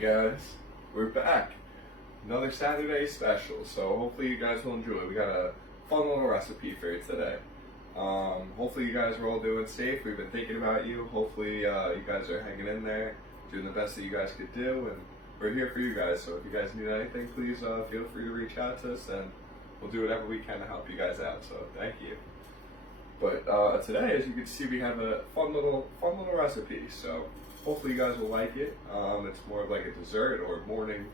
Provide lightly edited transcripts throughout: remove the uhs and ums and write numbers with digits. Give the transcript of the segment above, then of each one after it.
guys, we're back. Another Saturday special, so hopefully you guys will enjoy it. We got a fun little recipe for you today. Hopefully you guys are all doing safe. We've been thinking about you. Hopefully you guys are hanging in there, doing the best that you guys could do, and we're here for you guys. So if you guys need anything, please feel free to reach out to us, and we'll do whatever we can to help you guys out. So thank you. But today, as you can see, we have a fun little recipe. So hopefully you guys will like it. It's more of like a dessert or morning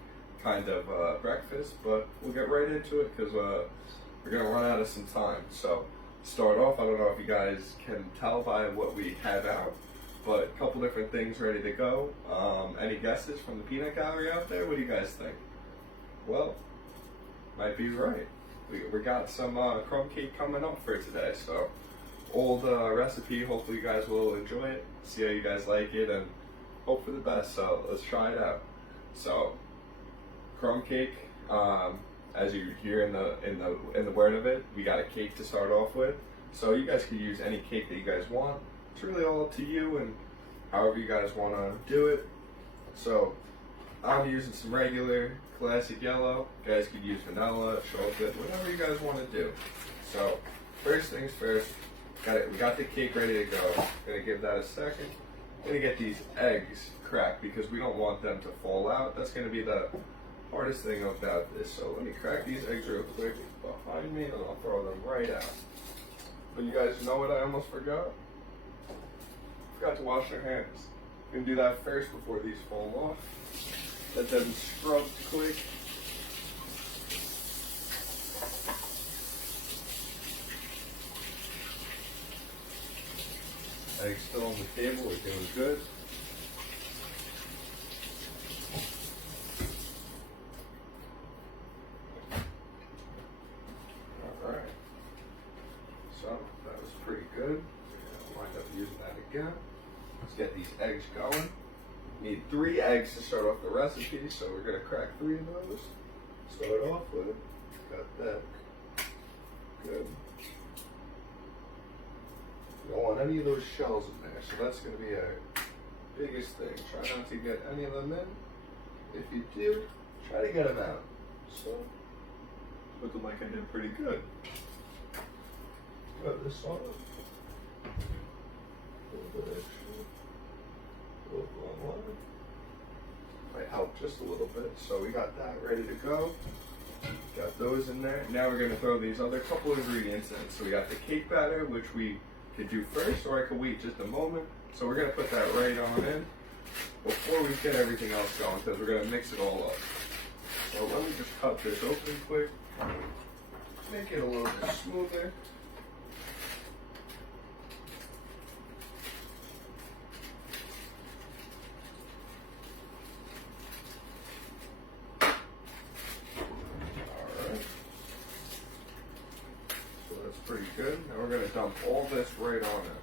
kind of breakfast, but we'll get right into it because we're gonna run out of some time. So to start off, I don't know if you guys can tell by what we have out, but a couple different things ready to go. Any guesses from the peanut gallery out there? What do you guys think? Well, might be right. We got some crumb cake coming up for today, so old recipe. Hopefully you guys will enjoy it, see how you guys like it, and hope for the best. So let's try it out. So crumb cake, as you hear in the word of it, we got a cake to start off with. So you guys can use any cake that you guys want. It's really all up to you and however you guys want to do it. So I'm using some regular classic yellow. You guys could use vanilla, chocolate, whatever you guys want to do. So first things first, we got the cake ready to go. Gonna give that a second. Gonna get these eggs cracked because we don't want them to fall out. That's gonna be the hardest thing about this. So let me crack these eggs real quick behind me and I'll throw them right out. But you guys know what I almost forgot? Forgot to wash your hands. We're gonna do that first before these fall off. Let them scrub quick. Eggs still on the table, we're doing good. Alright. So, that was pretty good. I'll wind up using that again. Let's get these eggs going. Need 3 eggs to start off the recipe, so we're going to crack 3 of those. Start off with. Got that. Good. You don't want any of those shells in there, so that's going to be our biggest thing. Try not to get any of them in. If you do, try to get them out. So, looking like I did pretty good. Got this on. A little bit extra. A little bit on. Might help just a little bit. So we got that ready to go. Got those in there. Now we're going to throw these other couple ingredients in. So we got the cake batter, which we could do first, or I could wait just a moment. So we're going to put that right on in before we get everything else going, because we're going to mix it all up. So let me just cut this open quick, make it a little bit smoother. Alright. So that's pretty good. Now we're going to dump all this right on it.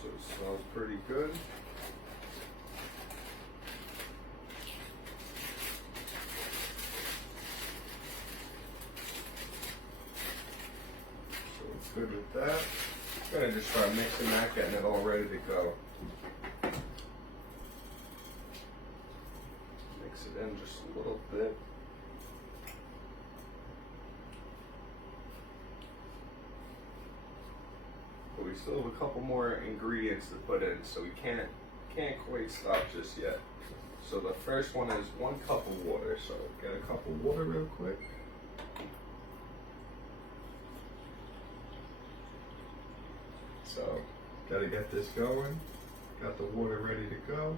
So it smells pretty good. So it's good with that. I'm going to just start mixing that, getting it all ready to go. Mix it in just a little bit. But we still have a couple more ingredients to put in, so we can't quite stop just yet. So the first one is 1 cup of water. So get a cup of water real quick. So gotta get this going. Got the water ready to go.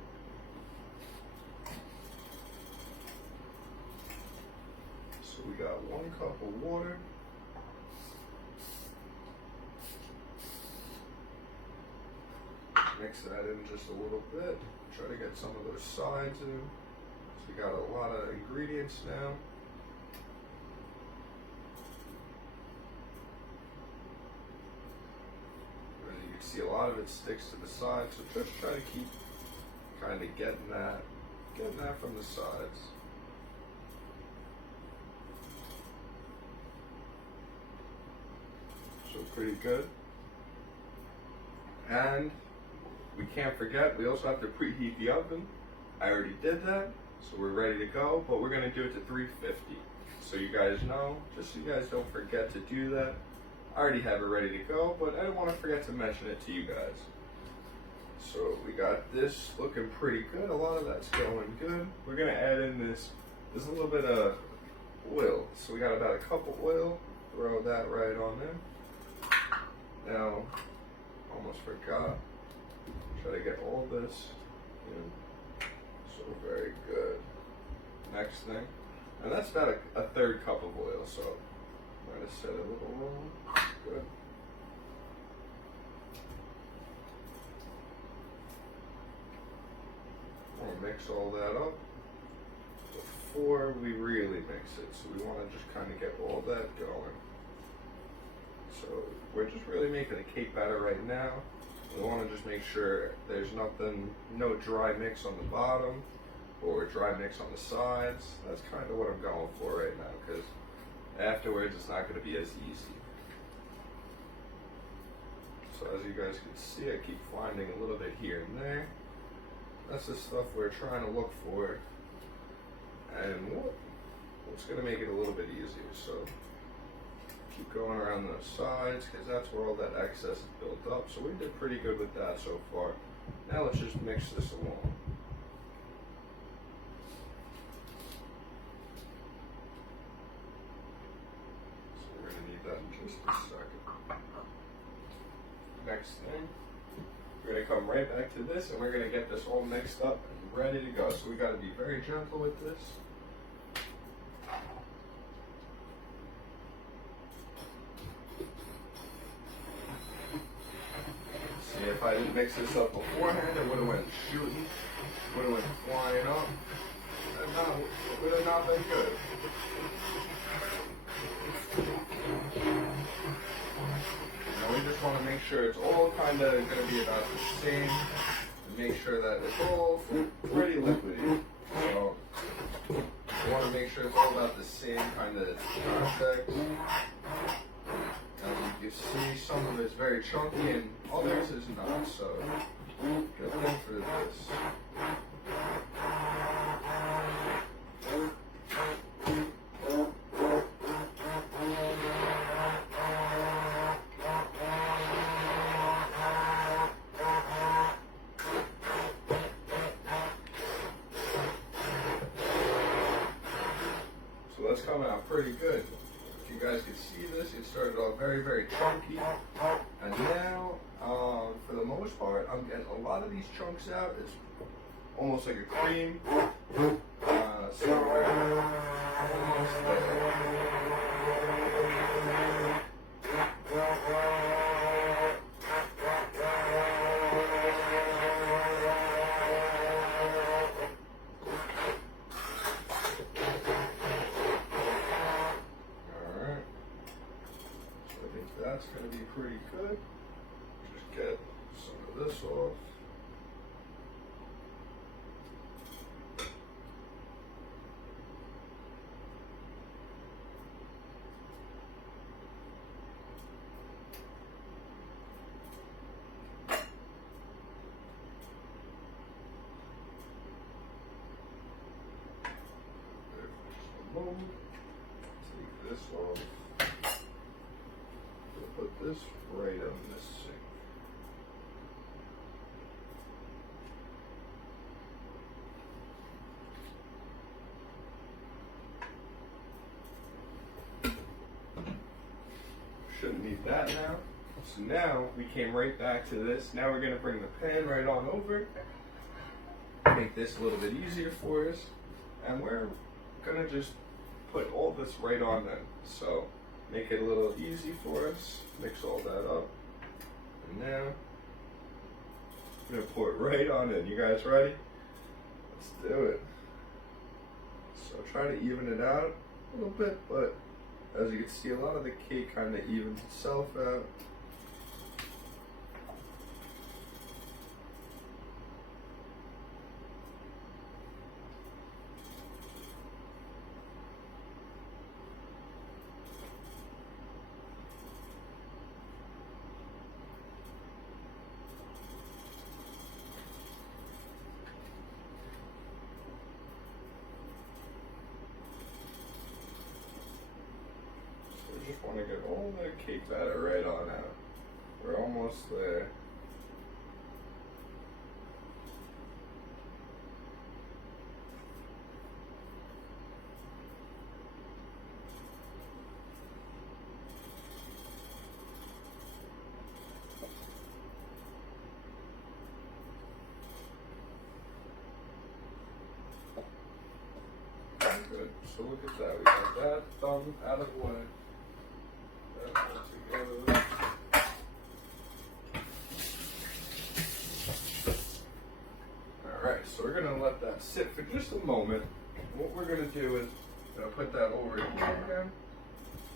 So we got 1 cup of water. Mix that in just a little bit. Try to get some of those sides in. So we got a lot of ingredients now. And you can see a lot of it sticks to the sides, so just try to keep kind of getting that from the sides. So pretty good. And we can't forget, we also have to preheat the oven. I already did that, so we're ready to go, but we're gonna do it to 350. So you guys know, just so you guys don't forget to do that. I already have it ready to go, but I didn't want to forget to mention it to you guys. So we got this looking pretty good. A lot of that's going good. We're gonna add in there's a little bit of oil. So we got about a cup of oil. Throw that right on there. Now, almost forgot. Try to get all this in. So very good. Next thing. And that's about a third cup of oil, so I'm going to set it a little wrong. Good. We'll mix all that up before we really mix it. So we want to just kind of get all that going. So we're just really making a cake batter right now. We want to just make sure there's no dry mix on the bottom or dry mix on the sides. That's kind of what I'm going for right now, because afterwards it's not going to be as easy. So as you guys can see, I keep finding a little bit here and there. That's the stuff we're trying to look for, and what's going to make it a little bit easier. So keep going around those sides, because that's where all that excess is built up. So we did pretty good with that so far. Now let's just mix this along. Just a second. Next thing, we're going to come right back to this, and we're going to get this all mixed up and ready to go. So we got to be very gentle with this. See, if I didn't mix this up beforehand, it would have went shooting, would have went flying up, and it would have not been good. Now we just want to make sure it's all kind of going to be about the same, and make sure that it's all pretty liquidy. So we want to make sure it's all about the same kind of contact. As you can see, some of it's very chunky and others is not, so good thing for this. So that's coming out pretty good. If you guys can see this, it started off very, very chunky, and now, for the most part, I'm getting a lot of these chunks out. It's almost like a cream, so we're almost there. That's going to be pretty good. Just get some of this off. Just a moment. Take this off. Put this right on this sink. Shouldn't need that now. So now we came right back to this. Now we're going to bring the pan right on over. Make this a little bit easier for us. And we're going to just put all this right on then. So make it a little easy for us. Mix all that up. And now, I'm going to pour it right on in. You guys ready? Let's do it. So try to even it out a little bit, but as you can see, a lot of the cake kind of evens itself out. just want to get all the cake batter right on out. We're almost there. Good. So look at that. We got that done out of the way. That all together. Alright, so we're going to let that sit for just a moment. What we're going to do is put that over here again.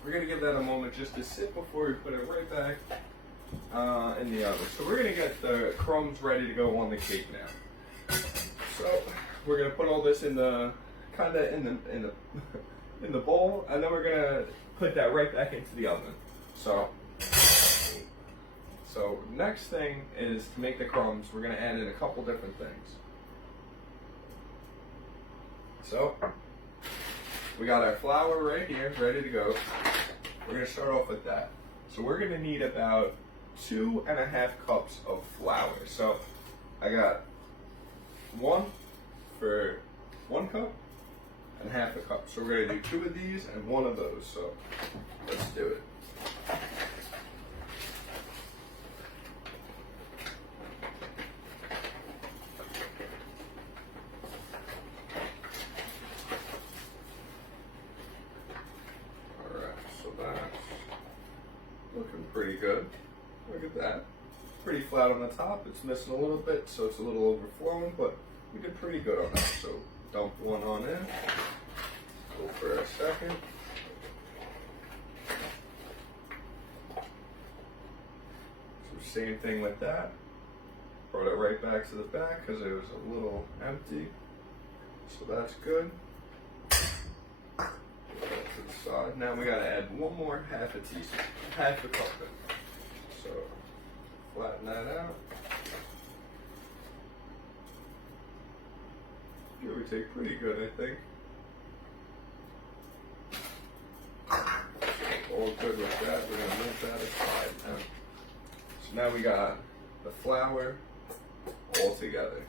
We're going to give that a moment just to sit before we put it right back in the oven. So we're going to get the crumbs ready to go on the cake now. So we're going to put all this in the in the bowl, and then we're gonna put that right back into the oven. So next thing is to make the crumbs. We're gonna add in a couple different things. So we got our flour right here, ready to go. We're gonna start off with that. So we're gonna need about 2.5 cups of flour. So I got 1 for 1 cup. And half a cup. So we're going to do 2 of these and 1 of those. So let's do it. Alright, so that's looking pretty good. Look at that. Pretty flat on the top. It's missing a little bit, so it's a little overflowing, but we did pretty good on that. So dump 1 on in. Go for a second. So same thing with that. Brought it right back to the back because it was a little empty. So that's good. Put that to the side. Now we gotta add 1 more half a teaspoon, half a cup in. So flatten that out. Give or take pretty good, I think. All good with that. We're gonna move that aside now. So now we got the flour all together.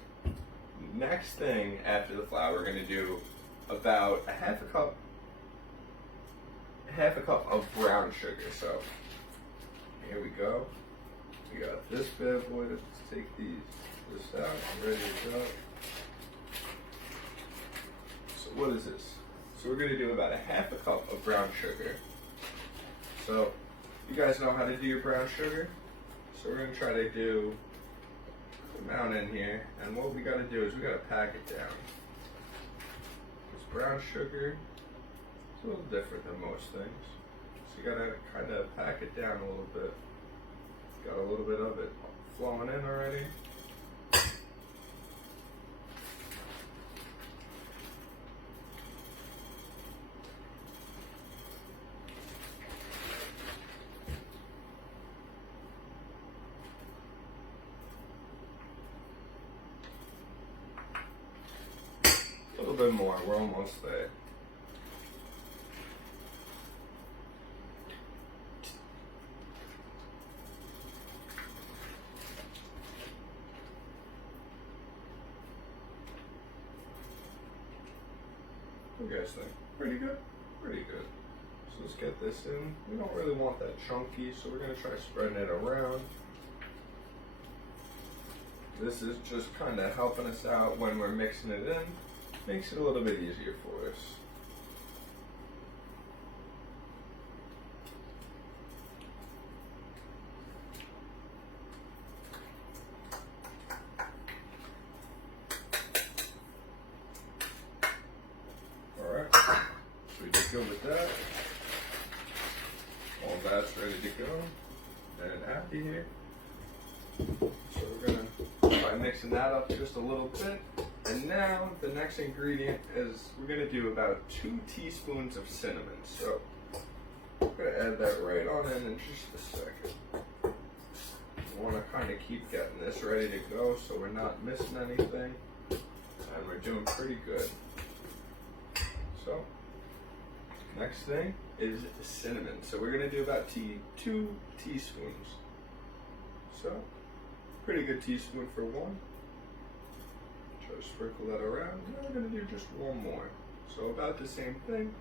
Next thing after the flour, we're gonna do about a half a cup of brown sugar. So here we go. We got this bad boy. Let's take this out. Ready to go. So what is this? So we're gonna do about a half a cup of brown sugar. So you guys know how to do your brown sugar. So we're gonna try to do the amount in here, and what we gotta do is we gotta pack it down. This brown sugar is a little different than most things. So you gotta kind of pack it down a little bit. Got a little bit of it flowing in already. A little bit more, we're almost there. What do you guys think? Pretty good? Pretty good. So let's get this in. We don't really want that chunky, so we're going to try spreading it around. This is just kind of helping us out when we're mixing it in. Makes it a little bit easier for us. Alright, so we did good with that. All that's ready to go. And after here. So we're going to try mixing that up just a little bit. And now the next ingredient is we're going to do about 2 teaspoons of cinnamon. So we're going to add that right on in just a second. We want to kind of keep getting this ready to go so we're not missing anything. And we're doing pretty good. So next thing is cinnamon. So we're gonna do about 2 teaspoons. So, pretty good teaspoon for one. Try to sprinkle that around. And we're gonna do just one more. So about the same thing.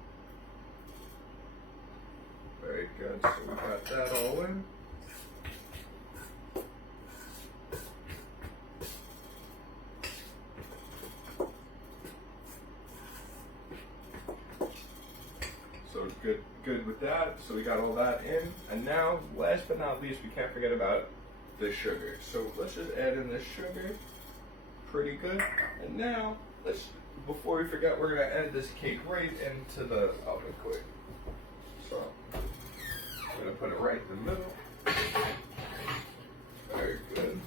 Very good. So we got that all in. So good with that. So we got all that in. And now, last but not least, we can't forget about the sugar. So let's just add in the sugar. Pretty good. And now, before we forget, we're gonna add this cake right into the oven quick. So I'm gonna put it right in the middle. Very good.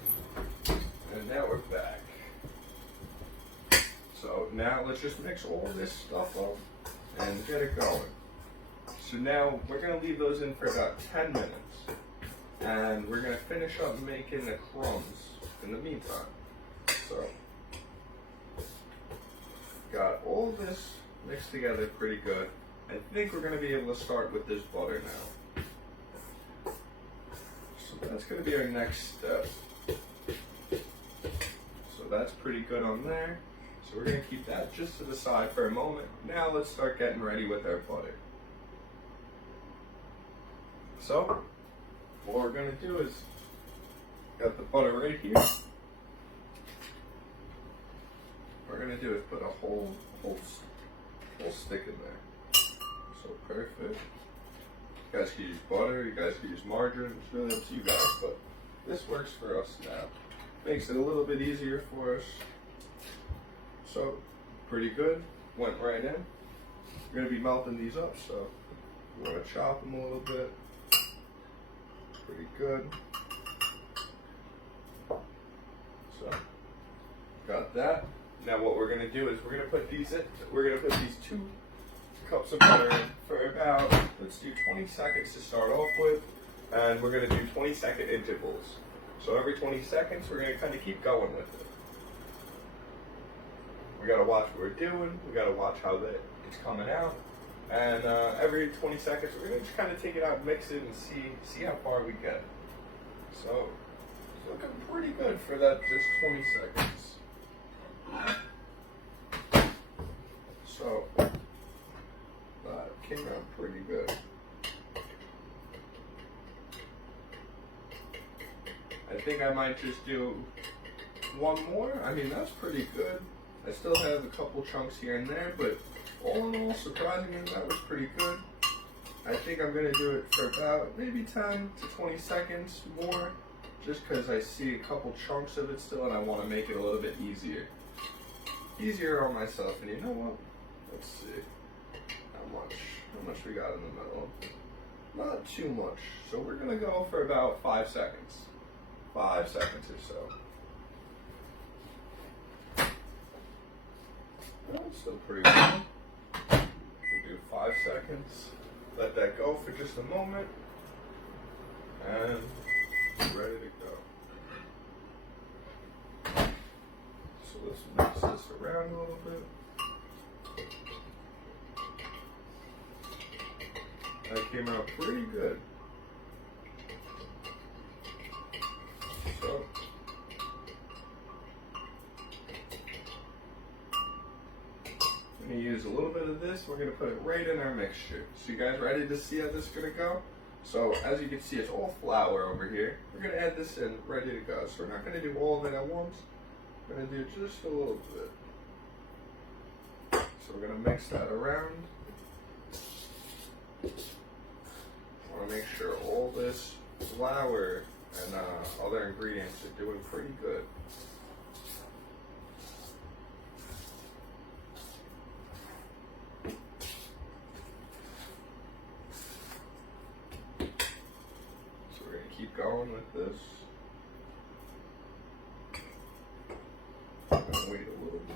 And now we're back. So now let's just mix all this stuff up and get it going. So now we're gonna leave those in for about 10 minutes. And we're gonna finish up making the crumbs in the meantime. So, got all this mixed together pretty good. I think we're gonna be able to start with this butter now. So that's gonna be our next step. So that's pretty good on there. So we're gonna keep that just to the side for a moment. Now let's start getting ready with our butter. So, what we're gonna do is, got the butter right here. What we're gonna do is put a whole stick in there. So perfect. You guys can use butter, you guys can use margarine, it's really up to you guys, but this works for us now. Makes it a little bit easier for us. So, pretty good. Went right in. We're gonna be melting these up, so you wanna chop them a little bit. Pretty good. So, got that. Now what we're gonna do is we're gonna put these 2 cups of butter in for about, let's do 20 seconds to start off with, and we're gonna do 20-second intervals. So every 20 seconds we're gonna kind of keep going with it. We gotta watch what we're doing. We gotta watch how it's coming out. And every 20 seconds, we're gonna just kind of take it out, mix it, and see how far we get. So it's looking pretty good for that just 20 seconds. So that came out pretty good. I think I might just do one more. I mean, that's pretty good. I still have a couple chunks here and there, but all in all, surprisingly, that was pretty good. I think I'm gonna do it for about maybe 10 to 20 seconds more, just because I see a couple chunks of it still and I want to make it a little bit easier on myself. And you know what? Let's see how much we got in the middle. Not too much. So we're gonna go for about 5 seconds. 5 seconds or so. Well, it's still pretty good. We'll do 5 seconds. Let that go for just a moment. And we're ready to go. So let's mix this around a little bit. That came out pretty good. So I'm going to use a little bit of this. We're going to put it right in our mixture. So you guys ready to see how this is going to go? So as you can see, it's all flour over here. We're going to add this in, ready to go. So we're not going to do all of it at once. We're going to do just a little bit. So we're going to mix that around. I want to make sure all this flour and other ingredients are doing pretty good. So we're going to keep going with this. I'm going to wait a little bit.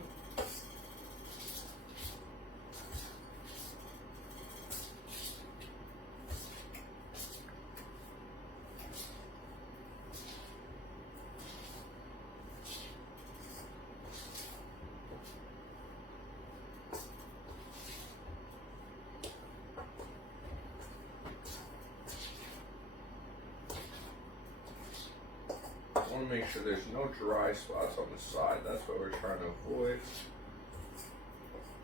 want to make sure there's no dry spots on the side. That's what we're trying to avoid.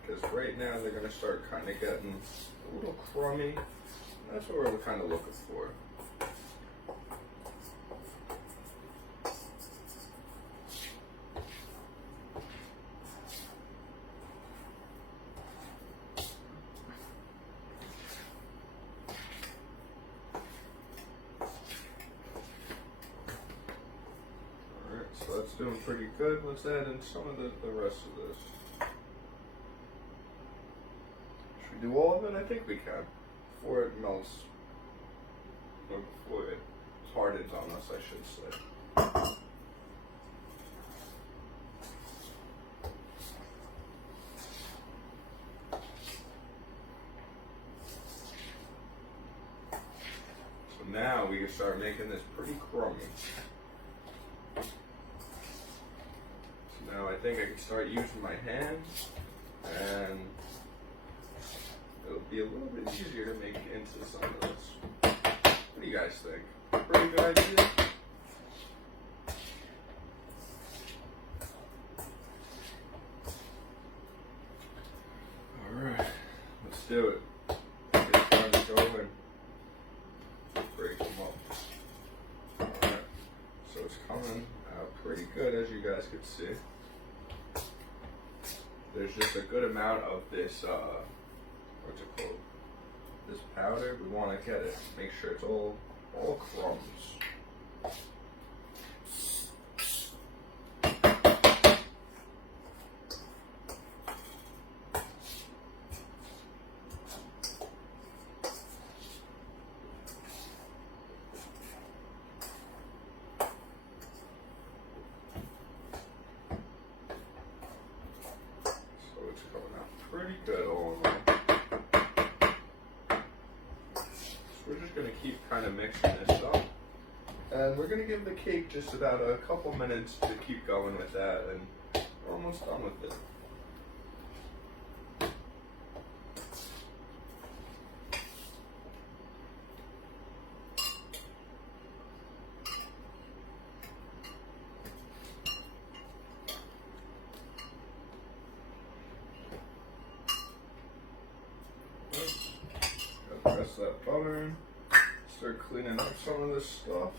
Because right now they're going to start kind of getting a little crummy. That's what we're kind of looking for. So that's doing pretty good. Let's add in some of the rest of this. Should we do all of it? I think we can. Before it melts, or before it hardens on us, I should say. So now we can start making this pretty crummy. Now I think I can start using my hands, and it'll be a little bit easier to make into some of this. What do you guys think? Pretty good idea? Alright, let's do it. Get started going. Break them up. Alright, so it's coming out pretty good, as you guys can see. There's just a good amount of this, what's it called? This powder. We want to get it, make sure it's all crumbs. Pretty good all in all. So we're just going to keep kind of mixing this up. And we're going to give the cake just about a couple minutes to keep going with that, and we're almost done with it. Press that butter, start cleaning up some of this stuff.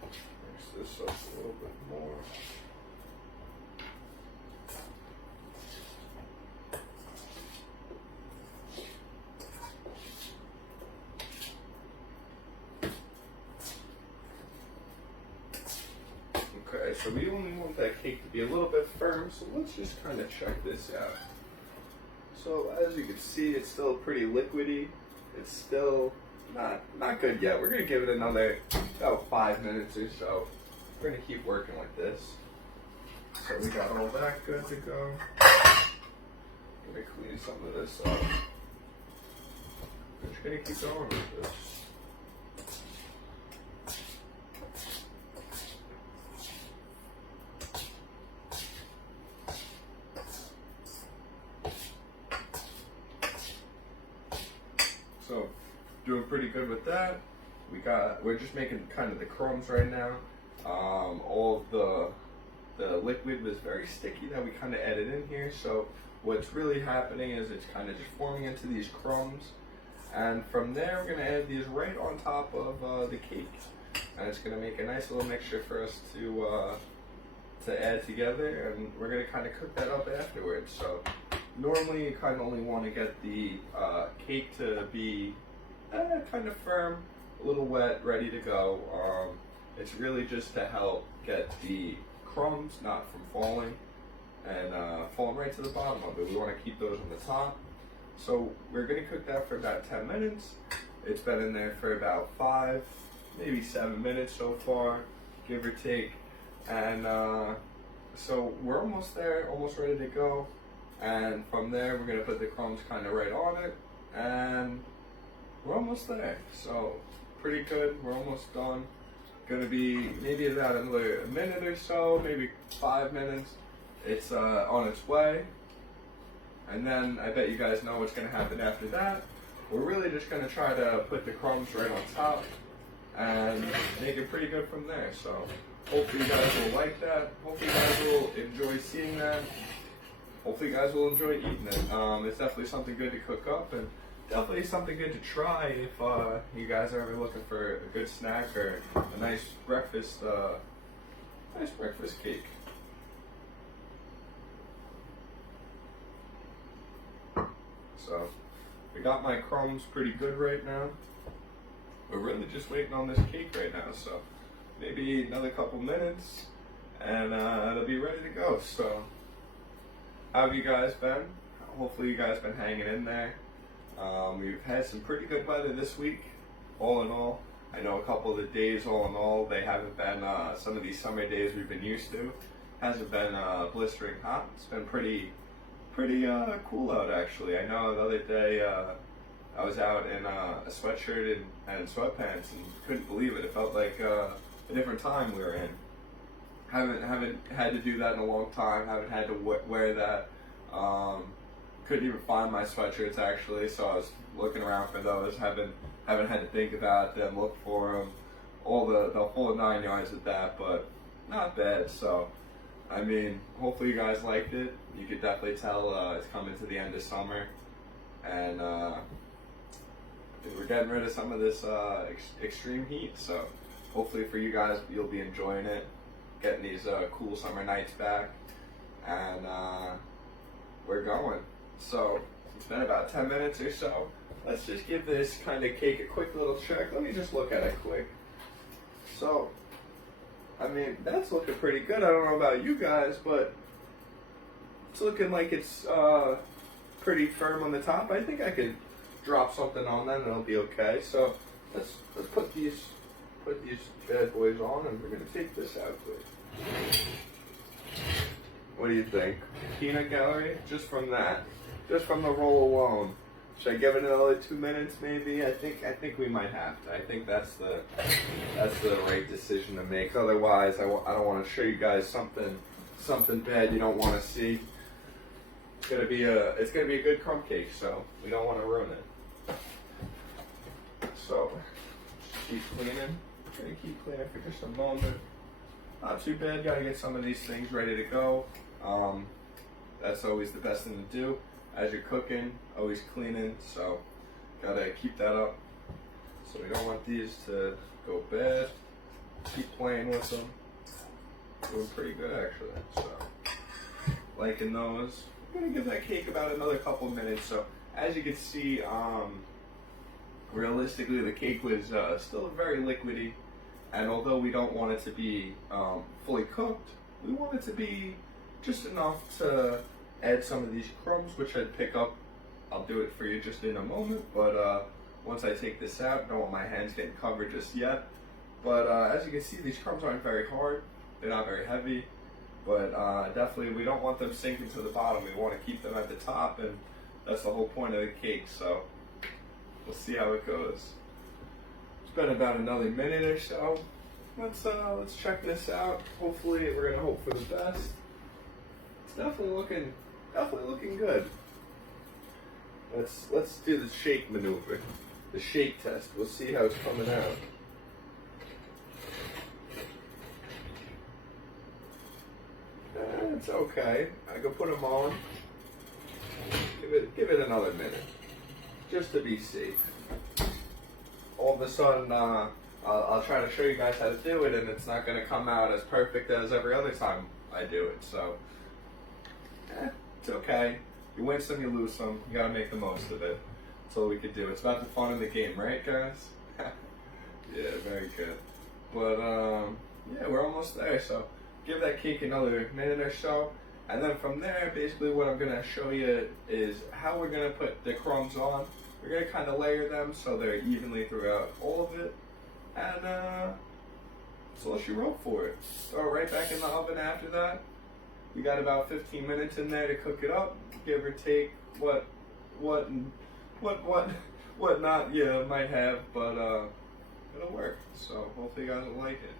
Mix this up a little bit more. Okay, so we only want that cake to be a little bit firm, so let's just kind of check this out. So as you can see, it's still pretty liquidy. It's still not good yet. We're gonna give it another about 5 minutes or so. We're gonna keep working with this. So we got all that good to go. Gonna clean some of this up. We're just gonna keep going with this. So, doing pretty good with that. We're just making kind of the crumbs right now. All of the liquid was very sticky that we kind of added in here. So what's really happening is it's kind of just forming into these crumbs. And from there, we're gonna add these right on top of the cake. And it's gonna make a nice little mixture for us to add together. And we're gonna kind of cook that up afterwards. So normally you kind of only want to get the cake to be kind of firm, a little wet, ready to go. It's really just to help get the crumbs not from falling and falling right to the bottom of it. We want to keep those on the top. So we're going to cook that for about 10 minutes. It's been in there for about 5, maybe 7 minutes so far, give or take. And so we're almost there, almost ready to go. And from there, we're going to put the crumbs kind of right on it. And we're almost there. So pretty good. We're almost done. Going to be maybe about another minute or so, maybe 5 minutes. It's on its way. And then I bet you guys know what's going to happen after that. We're really just going to try to put the crumbs right on top. and make it pretty good from there. So hopefully you guys will like that. Hopefully you guys will enjoy seeing that. Hopefully you guys will enjoy eating it. It's definitely something good to cook up, and definitely something good to try if you guys are ever looking for a good snack or a nice breakfast cake. So we got my crumbs pretty good right now. We're really just waiting on this cake right now, so maybe another couple minutes and it'll be ready to go. So how have you guys been? Hopefully you guys been hanging in there. We've had some pretty good weather this week, all in all. I know a couple of the days, all in all, they haven't been some of these summer days we've been used to. Hasn't been blistering hot. It's been pretty cool out, actually. I know the other day I was out in a sweatshirt and sweatpants and couldn't believe it. It felt like a different time we were in. Haven't had to do that in a long time. Haven't had to wear that. Couldn't even find my sweatshirts, actually, so I was looking around for those. Haven't had to think about them, look for them, all the whole 9 yards of that, but not bad. So I mean, hopefully you guys liked it. You could definitely tell it's coming to the end of summer, and we're getting rid of some of this extreme heat. So hopefully for you guys, you'll be enjoying it, getting these cool summer nights back, and we're going. So it's been about 10 minutes or so. Let's just give this kind of cake a quick little check. Let me just look at it quick. So, I mean, that's looking pretty good. I don't know about you guys, but it's looking like it's pretty firm on the top. I think I could drop something on that and it'll be okay. So let's put these bad boys on, and we're gonna take this out quick. What do you think? Peanut gallery? Just from that, just from the roll alone. Should I give it another 2 minutes, maybe? I think we might have to. I think that's the right decision to make. Otherwise, I don't want to show you guys something bad you don't want to see. It's gonna be a good crumb cake, so we don't want to ruin it. So just keep cleaning. Gonna keep cleaning for just a moment. Not too bad. Gotta get some of these things ready to go. That's always the best thing to do. As you're cooking, always cleaning, so gotta keep that up. So we don't want these to go bad. Keep playing with them. Doing pretty good, actually. So liking those. I'm gonna give that cake about another couple minutes. So as you can see, realistically, the cake was still very liquidy, and although we don't want it to be fully cooked, we want it to be just enough to add some of these crumbs, which I'd pick up. I'll do it for you just in a moment, but once I take this out, don't want my hands getting covered just yet. But as you can see, these crumbs aren't very hard. They're not very heavy, but definitely we don't want them sinking to the bottom. We want to keep them at the top, and that's the whole point of the cake. So we'll see how it goes. It's been about another minute or so. Let's check this out. Hopefully, we're gonna hope for the best. It's definitely looking good. Let's do the shake maneuver, the shake test. We'll see how it's coming out. It's okay. I can put them on. Give it another minute, just to be safe. All of a sudden, I'll try to show you guys how to do it, and it's not going to come out as perfect as every other time I do it. So, it's okay. You win some, you lose some. You got to make the most of it. That's all we could do. It's about the fun of the game, right, guys? Yeah, very good. But yeah, we're almost there. So, give that cake another minute or so. And then from there, basically what I'm going to show you is how we're going to put the crumbs on. We're going to kind of layer them so they're evenly throughout all of it. And so let's roll for it. Throw it right back in the oven after that. We got about 15 minutes in there to cook it up, give or take what not you might have, but it'll work. So hopefully you guys will like it.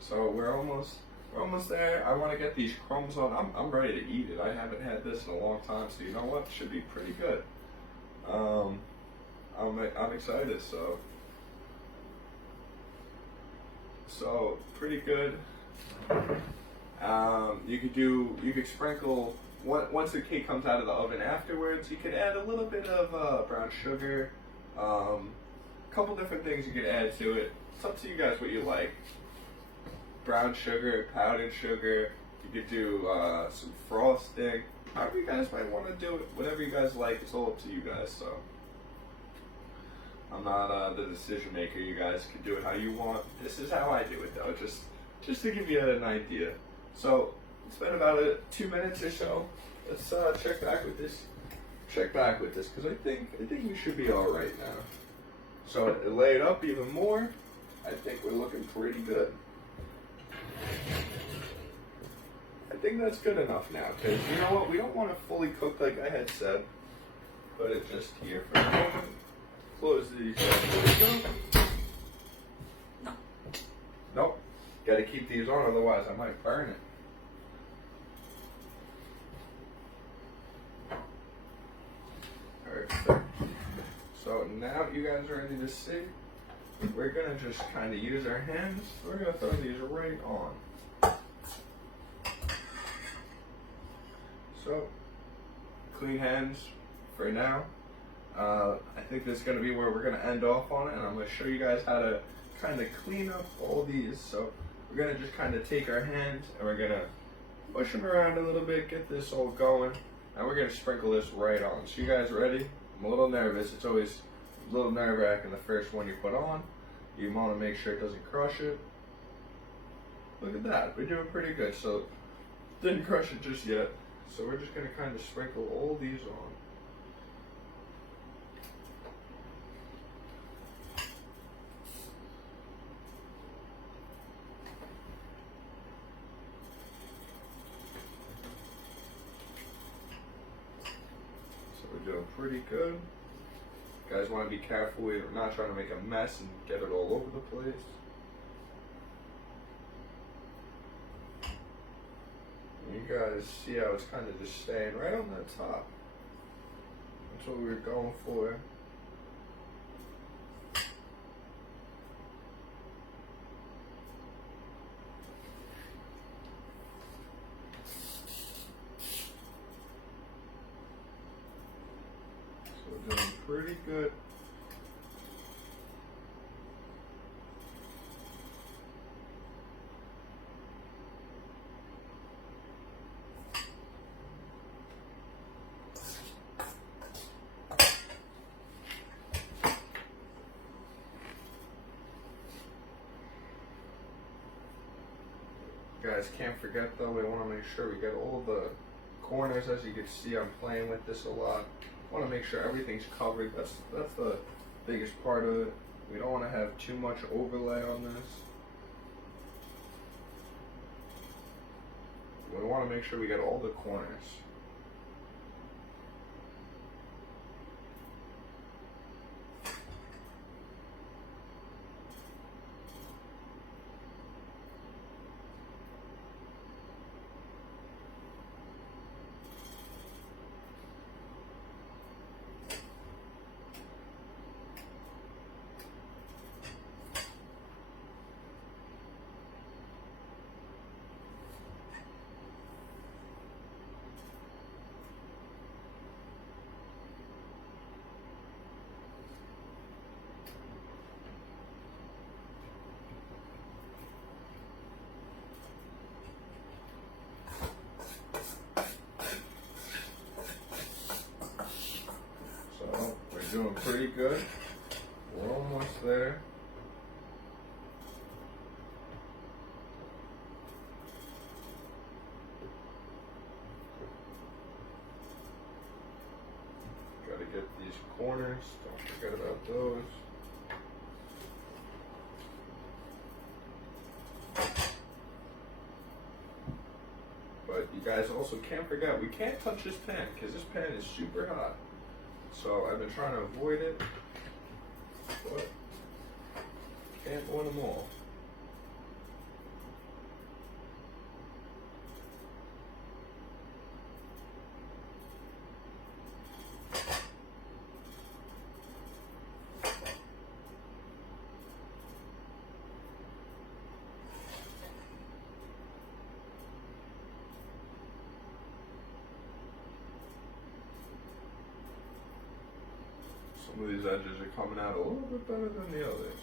So we're almost there. I want to get these crumbs on. I'm ready to eat it. I haven't had this in a long time, so you know what? It should be pretty good. I'm excited. So So pretty good. You could sprinkle once the cake comes out of the oven. Afterwards, you could add a little bit of brown sugar. A couple different things you could add to it. It's up to you guys what you like. Brown sugar, powdered sugar. You could do some frosting. However you guys might want to do it. Whatever you guys like, it's all up to you guys. So I'm not the decision maker. You guys can do it how you want. This is how I do it, though. Just to give you an idea. So it's been about 2 minutes or so. Let's check back with this. Check back with this because I think we should be all right now. So to lay it up even more, I think we're looking pretty good. I think that's good enough now because you know what? We don't want to fully cook like I had said. Put it just here for a moment. Close these. There we go. Nope. Got to keep these on, otherwise I might burn it. Perfect. So now you guys are ready to see. We're gonna just kind of use our hands. We're gonna throw these right on. So clean hands for now. I think this is gonna be where we're gonna end off on it, and I'm gonna show you guys how to kind of clean up all these. So we're gonna just kind of take our hands and we're gonna push them around a little bit, get this all going, and we're gonna sprinkle this right on. So you guys ready? I'm a little nervous. It's always a little nerve-wracking the first one you put on. You want to make sure it doesn't crush it. Look at that. We're doing pretty good. So didn't crush it just yet. So we're just gonna kind of sprinkle all these on. We're doing pretty good. You guys want to be careful. We're not trying to make a mess and get it all over the place. You guys see how it's kind of just staying right on that top. That's what we were going for. We're doing pretty good. Guys, can't forget though, we want to make sure we get all the corners. As you can see, I'm playing with this a lot. Want to make sure everything's covered. That's the biggest part of it. We don't want to have too much overlay on this. We want to make sure we get all the corners. Doing pretty good. We're almost there. Gotta get these corners. Don't forget about those. But you guys also can't forget, we can't touch this pan because this pan is super hot. So I've been trying to avoid it, but can't win them all. Some of these edges are coming out a little bit better than the others.